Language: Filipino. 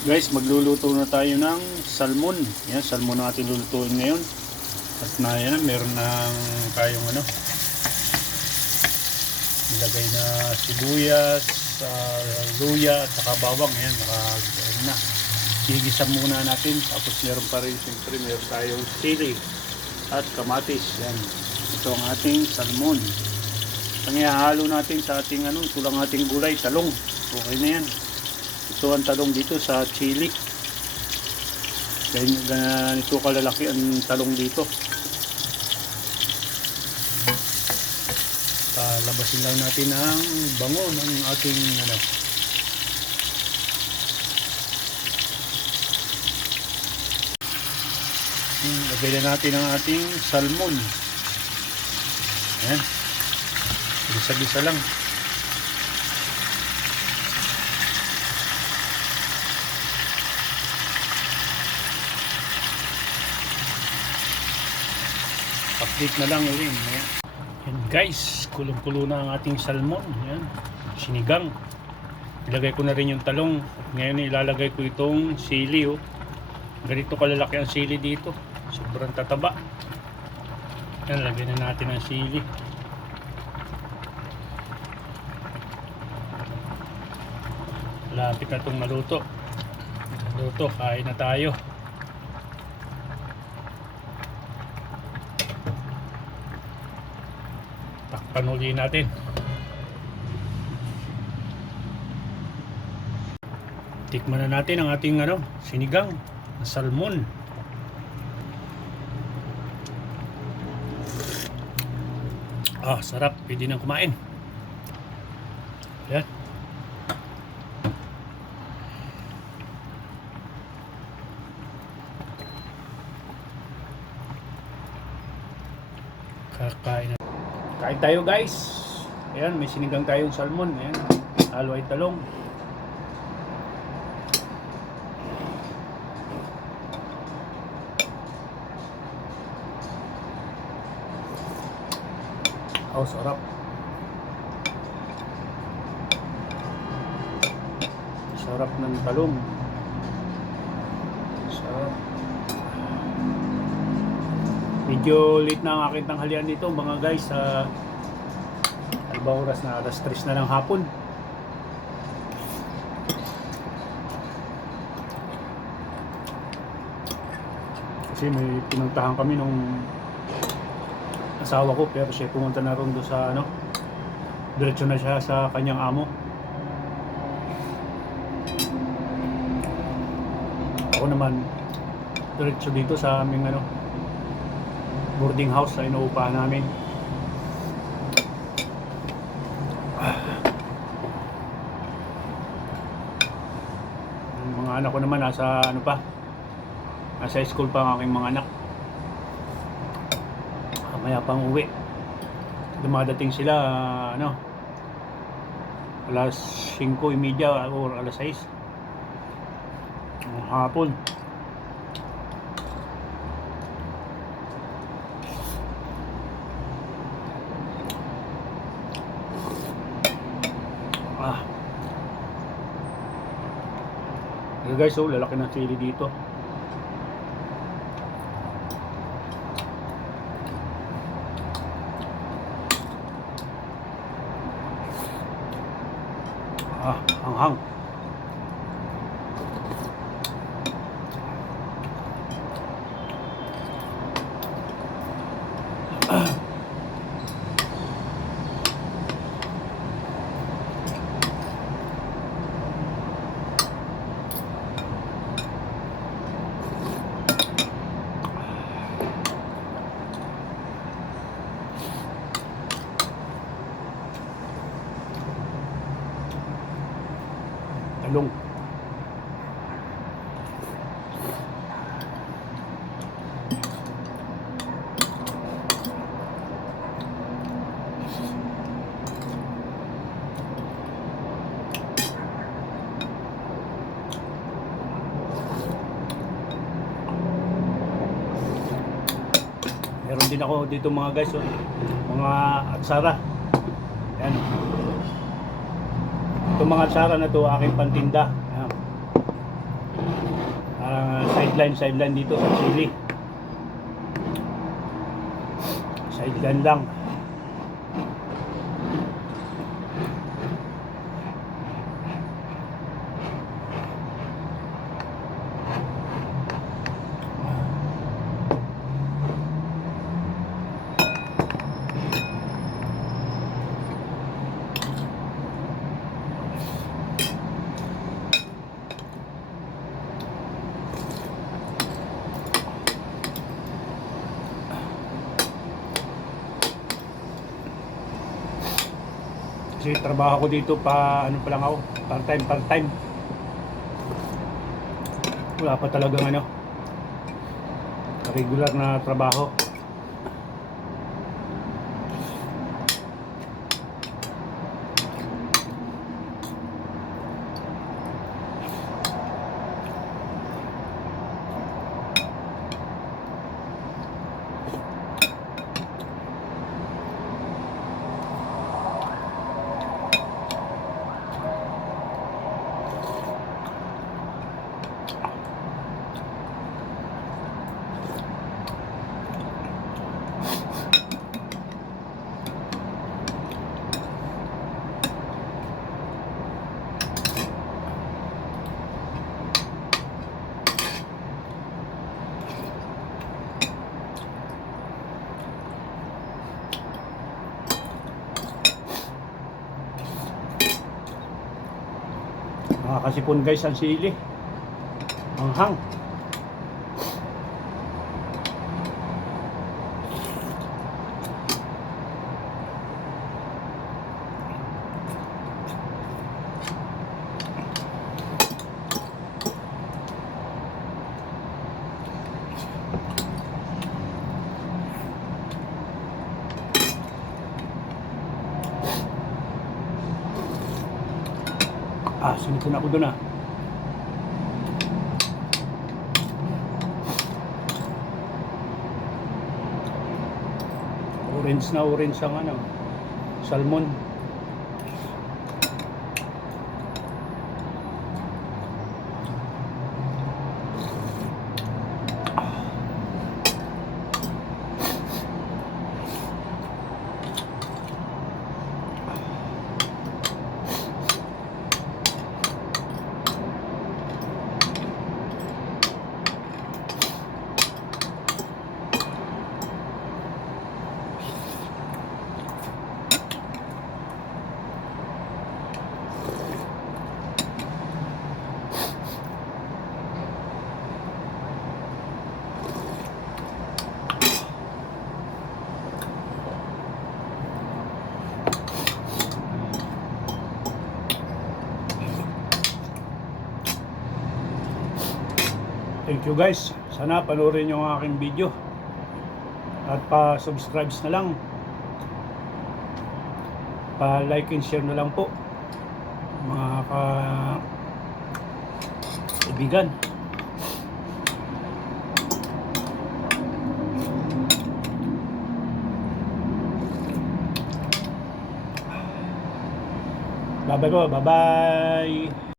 Guys, magluluto na tayo ng salmon. Yan, salmon natin lulutuin ngayon. At na yan, meron ng tayong nilagay na sibuyas, luya at saka bawang. Yan, na. Gigisa muna natin. Tapos meron pa rin, siyempre meron tayong sili at kamatis. Yan. Ito ang ating salmon. Ang ihahalo natin sa ating ito lang ating gulay, talong. Okay na yan. Ito ang talong dito sa chili. Ganito kalalaki ang talong dito. Labasin lang natin ang bango ng ating lagay na natin ang ating salmon. Ayan. Bisa-bisa lang. Update na lang ulit. Ayan. Yan guys, kulong-kulo na ang ating salmon. Ayan. Sinigang. Ilagay ko na rin yung talong. Ngayon ilalagay ko itong sili. Oh. Ganito kalalaki ang sili dito. Sobrang tataba. Ayan, lagay na natin ang sili. Lapit na itong maluto. Maluto, kain na tayo. Takpan uli natin. Tikman na natin ang ating sinigang na salmon. Sarap. Pwede nang kumain. Yan. Kakain na. Kain tayo guys. Ayan, may sinigang tayong salmon. Ayan, halo ay talong. Sarap. Sarap ng talong. Sarap. Medyo late na ang aking tanghalian dito mga guys. Oras na alas 3 na ng hapon. Kasi may pinuntahan kami nung asawa ko, pero siya pumunta na ron doon sa diretso na siya sa kanyang amo. Ako naman diretso dito sa aming boarding house na inuupahan namin. Yung mga anak ko naman nasa nasa school pa ang aking mga anak. Maya pang uwi. Dumadating sila alas 5:30 or alas 6 ng hapon. Guys, lalaki ng sili dito. Hanghang. Talong. Meron din ako dito mga guys, mga atsara. Ayan. Itong mga atsara na to aking pantinda. Ayan. sideline dito sa Chili. Sideline lang. Kasi trabaho ko dito ano pa lang ako, part-time. Wala pa talagang regular na trabaho. Nakakasipon guys ang sili. Anghang. Sinipon ako doon Orange ang salmon. Thank you guys. Sana panoorin nyo ang aking video. At pa-subscribe na lang. Pa-like and share na lang po. Mga kaibigan. Bye-bye po. Bye-bye.